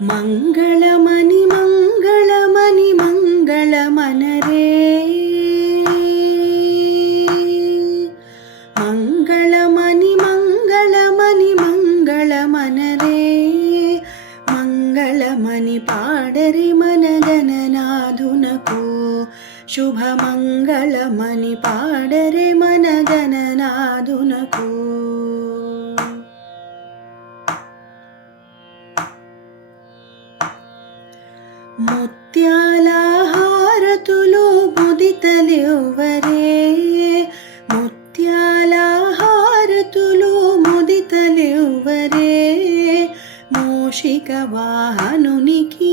మంగళమని మంగళమని మంగళమనరే మంగళమని మంగళమని మంగళమనరే మంగళమని పాడరి మన గణనాథునకు శుభమంగళమని పాడరి మన గణనాథునకు. ముత్యాల హారతులు ముదితలివ్వరే ముత్యాల హారతులు ముదితలివ్వరే మూషిక వాహనునికి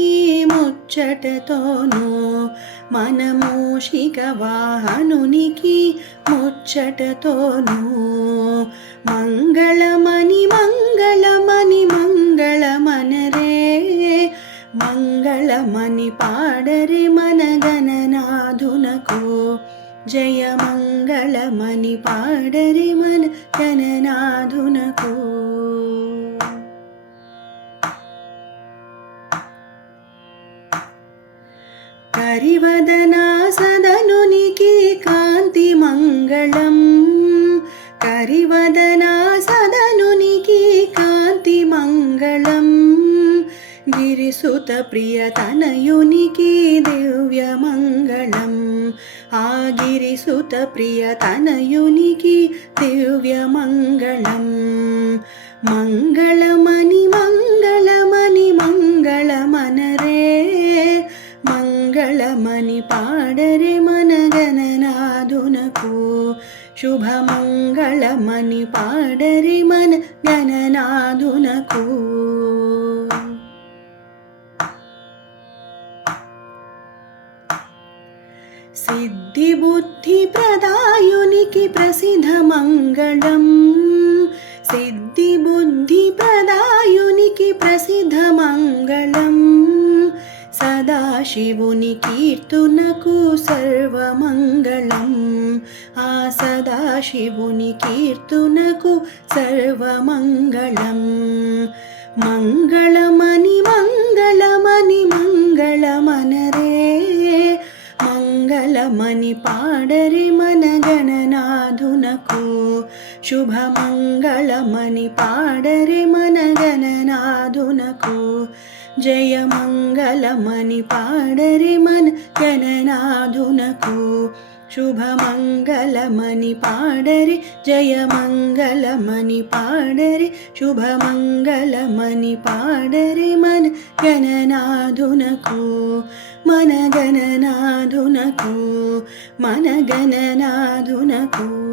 ముచ్చటతోను మన మూషిక వాహనునికి ముచ్చటతోను మంగళమని మంగళమని మంగళమనరే మంగళమని పాడరి మన గణనాథునకు జయ మంగళమని పాడరి మన గణనాథునకు. కరివదనా సదనునికి కాంతి మంగళం కరివదనా సదనునికి కాంతి మంగళం గిరిసుత ప్రియతనయునికి దివ్య మంగళం ఆ గిరిసుత ప్రియతనయునికి దివ్య మంగళం మంగళమని మంగళమని మంగళమనరే మంగళమని పాడరే మన గణనాథునకు శుభమంగళమని పాడరే మన గణనాథునకు. సిద్ధి బుద్ధి ప్రదాయునికి ప్రసిద్ధ మంగళం సిద్ధి బుద్ధి ప్రదాయునికి ప్రసిద్ధ మంగళం సదాశివుని కీర్తునకు సర్వమంగళం ఆ సదాశివుని కీర్తునకు సర్వమంగళం మంగళమని మంగళమని మంగళమనరే మంగళమని పాడరి మన గణనాథునకు శుభమంగళమని పాడరి మన గణనాథునకు జయ మంగళమని పాడరి మన గణనాథునకు శుభమంగళమని పాడరి జయ మంగళమని పాడరి శుభమంగళమని పాడరి మన గణనాథునకు మన గణనాథునకు మన గణనాథునకు.